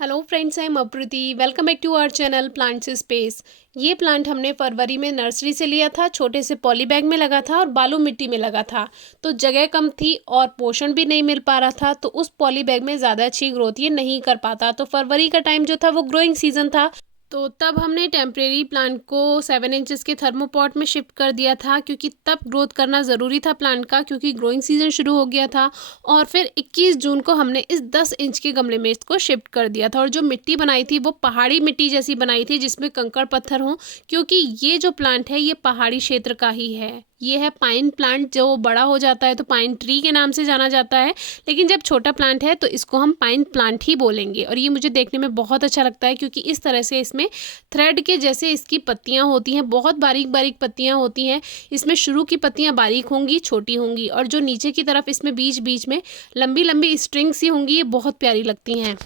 Hello friends, I am Apriti. Welcome back to our channel plants space. ये plant हमने फरवरी में नर्सरी से लिया था। छोटे से पॉली बैग में लगा था और बालू मिट्टी में लगा था, तो जगह कम थी और पोषण भी नहीं मिल पा रहा था, तो उस पॉली बैग में ज़्यादा अच्छी ग्रोथ ये नहीं कर पाता। तो फरवरी का टाइम जो था वो ग्रोइंग सीजन था, तो तब हमने टेम्परेरी प्लांट को 7 इंचेस के थर्मोपॉट में शिफ्ट कर दिया था, क्योंकि तब ग्रोथ करना ज़रूरी था प्लांट का, क्योंकि ग्रोइंग सीजन शुरू हो गया था। और फिर 21 जून को हमने इस 10 इंच के गमले में इसको शिफ्ट कर दिया था। और जो मिट्टी बनाई थी वो पहाड़ी मिट्टी जैसी बनाई थी, जिसमें कंकड़ पत्थर हों, क्योंकि ये जो प्लांट है ये पहाड़ी क्षेत्र का ही है। ये है पाइन प्लांट। जो बड़ा हो जाता है तो पाइन ट्री के नाम से जाना जाता है, लेकिन जब छोटा प्लांट है तो इसको हम पाइन प्लांट ही बोलेंगे। और ये मुझे देखने में बहुत अच्छा लगता है, क्योंकि इस तरह से इसमें थ्रेड के जैसे इसकी पत्तियां होती हैं, बहुत बारीक बारीक पत्तियां होती हैं। इसमें शुरू की पत्तियां बारीक होंगी, छोटी होंगी, और जो नीचे की तरफ इसमें बीच बीच में लंबी लंबी स्ट्रिंग सी होंगी, ये बहुत प्यारी लगती हैं।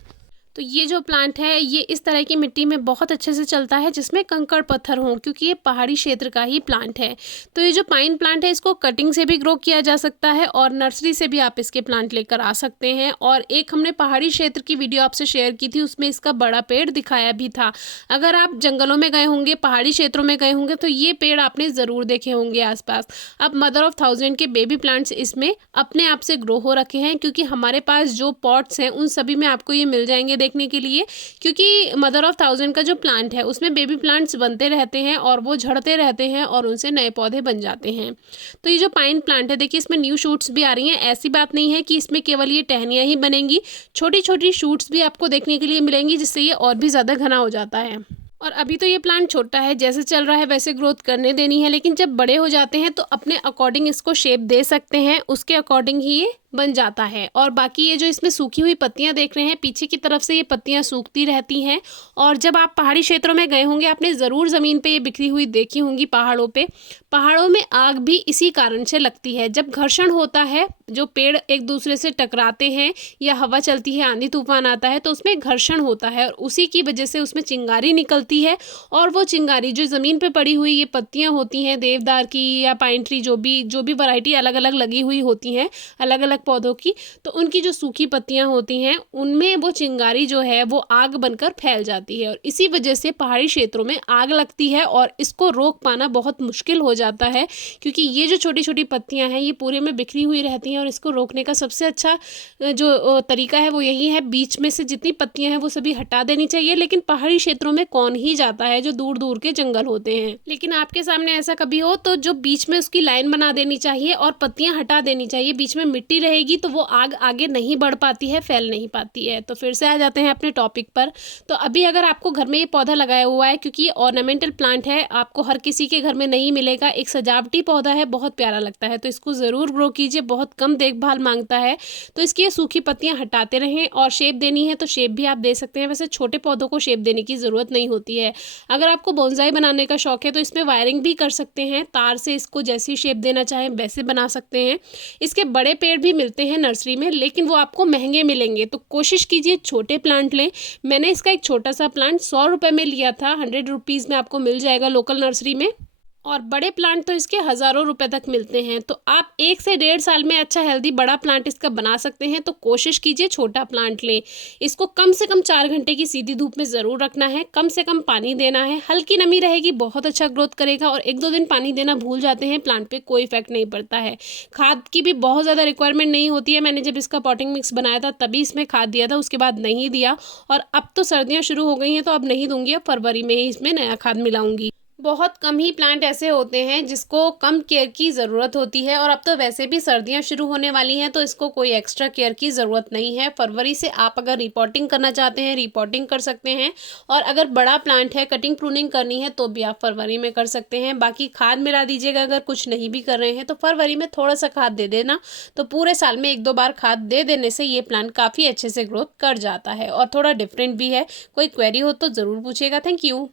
तो ये जो प्लांट है ये इस तरह की मिट्टी में बहुत अच्छे से चलता है, जिसमें कंकड़ पत्थर हों, क्योंकि ये पहाड़ी क्षेत्र का ही प्लांट है। तो ये जो पाइन प्लांट है इसको कटिंग से भी ग्रो किया जा सकता है, और नर्सरी से भी आप इसके प्लांट लेकर आ सकते हैं। और एक हमने पहाड़ी क्षेत्र की वीडियो आपसे शेयर की थी, उसमें इसका बड़ा पेड़ दिखाया भी था। अगर आप जंगलों में गए होंगे, पहाड़ी क्षेत्रों में गए होंगे, तो ये पेड़ आपने ज़रूर देखे होंगे आसपास। अब मदर ऑफ थाउजेंड के बेबी प्लांट्स इसमें अपने आप से ग्रो हो रखे हैं, क्योंकि हमारे पास जो पॉट्स हैं उन सभी में आपको ये मिल जाएंगे देखने के लिए। क्योंकि मदर ऑफ थाउजेंड का जो प्लांट है उसमें बेबी प्लांट्स बनते रहते हैं और वो झड़ते रहते हैं और उनसे नए पौधे बन जाते हैं। तो ये जो पाइन प्लांट है, देखिए इसमें न्यू शूट्स भी आ रही हैं। ऐसी बात नहीं है कि इसमें केवल ये टहनियाँ ही बनेंगी, छोटी छोटी शूट्स भी आपको देखने के लिए मिलेंगी, जिससे ये और भी ज़्यादा घना हो जाता है। और अभी तो ये प्लांट छोटा है, जैसे चल रहा है वैसे ग्रोथ करने देनी है, लेकिन जब बड़े हो जाते हैं तो अपने अकॉर्डिंग इसको शेप दे सकते हैं, उसके अकॉर्डिंग ही ये बन जाता है। और बाकी ये जो इसमें सूखी हुई पत्तियां देख रहे हैं, पीछे की तरफ से ये पत्तियां सूखती रहती हैं। और जब आप पहाड़ी क्षेत्रों में गए होंगे, आपने ज़रूर ज़मीन पे ये बिखरी हुई देखी होंगी पहाड़ों पे। पहाड़ों में आग भी इसी कारण से लगती है। जब घर्षण होता है, जो पेड़ एक दूसरे से टकराते हैं या हवा चलती है, आंधी तूफान आता है, तो उसमें घर्षण होता है और उसी की वजह से उसमें चिंगारी निकलती है। और वो चिंगारी जो ज़मीन पे पड़ी हुई ये पत्तियां होती हैं देवदार की या पाइन ट्री, जो भी वैरायटी अलग अलग लगी हुई होती हैं अलग अलग पौधों की, तो उनकी जो सूखी पत्तियां होती हैं उनमें वो चिंगारी जो है वो आग बनकर फैल जाती है। और इसी वजह से पहाड़ी क्षेत्रों में आग लगती है और इसको रोक पाना बहुत मुश्किल हो जाता है, क्योंकि ये जो छोटी छोटी पत्तियां हैं ये पूरे में बिखरी हुई रहती हैं। और इसको रोकने का सबसे अच्छा जो तरीका है वो यही है, बीच में से जितनी पत्तियां हैं वो सभी हटा देनी चाहिए। लेकिन पहाड़ी क्षेत्रों में कौन ही जाता है, जो दूर दूर के जंगल होते हैं। लेकिन आपके सामने ऐसा कभी हो तो जो बीच में उसकी लाइन बना देनी चाहिए और पत्तियां हटा देनी चाहिए। बीच में मिट्टी रहेगी तो वो आग आगे नहीं बढ़ पाती है, फैल नहीं पाती है। तो फिर से आ जाते हैं अपने टॉपिक पर। तो अभी अगर आपको घर में ये पौधा लगाया हुआ है, क्योंकि ये ऑर्नामेंटल प्लांट है, आपको हर किसी के घर में नहीं मिलेगा, एक सजावटी पौधा है, बहुत प्यारा लगता है, तो इसको ज़रूर ग्रो कीजिए। बहुत कम देखभाल मांगता है, तो इसकी ये सूखी पत्तियां हटाते रहें। और शेप देनी है तो शेप भी आप दे सकते हैं। वैसे छोटे पौधों को शेप देने की ज़रूरत नहीं होती है। अगर आपको बोनसाई बनाने का शौक है तो इसमें वायरिंग भी कर सकते हैं, तार से इसको जैसी शेप देना चाहें वैसे बना सकते हैं। इसके बड़े पेड़ भी मिलते हैं नर्सरी में, लेकिन वो आपको महंगे मिलेंगे, तो कोशिश कीजिए छोटे प्लांट लें। मैंने इसका एक छोटा सा प्लांट 100 रुपये में लिया था, 100 रुपीज़ में आपको मिल जाएगा लोकल नर्सरी में। और बड़े प्लांट तो इसके हज़ारों रुपए तक मिलते हैं। तो आप 1 से 1.5 साल में अच्छा हेल्दी बड़ा प्लांट इसका बना सकते हैं। तो कोशिश कीजिए छोटा प्लांट लें। इसको कम से कम 4 घंटे की सीधी धूप में ज़रूर रखना है, कम से कम पानी देना है, हल्की नमी रहेगी, बहुत अच्छा ग्रोथ करेगा। और 1-2 दिन पानी देना भूल जाते हैं, प्लांट पे कोई इफेक्ट नहीं पड़ता है। खाद की भी बहुत ज़्यादा रिक्वायरमेंट नहीं होती है। मैंने जब इसका पॉटिंग मिक्स बनाया था तभी इसमें खाद दिया था, उसके बाद नहीं दिया। और अब तो सर्दियाँ शुरू हो गई हैं तो अब नहीं दूंगी, अब फरवरी में ही इसमें नया खाद मिलाऊंगी। बहुत कम ही प्लांट ऐसे होते हैं जिसको कम केयर की ज़रूरत होती है। और अब तो वैसे भी सर्दियां शुरू होने वाली हैं, तो इसको कोई एक्स्ट्रा केयर की ज़रूरत नहीं है। फरवरी से आप अगर रिपोर्टिंग करना चाहते हैं रिपोर्टिंग कर सकते हैं। और अगर बड़ा प्लांट है, कटिंग प्रूनिंग करनी है, तो भी आप फरवरी में कर सकते हैं। बाकी खाद मिला दीजिएगा, अगर कुछ नहीं भी कर रहे हैं तो फरवरी में थोड़ा सा खाद दे देना। तो पूरे साल में 1-2 बार खाद दे देने से ये प्लांट काफ़ी अच्छे से ग्रोथ कर जाता है और थोड़ा डिफरेंट भी है। कोई क्वेरी हो तो ज़रूर पूछिएगा। Thank you.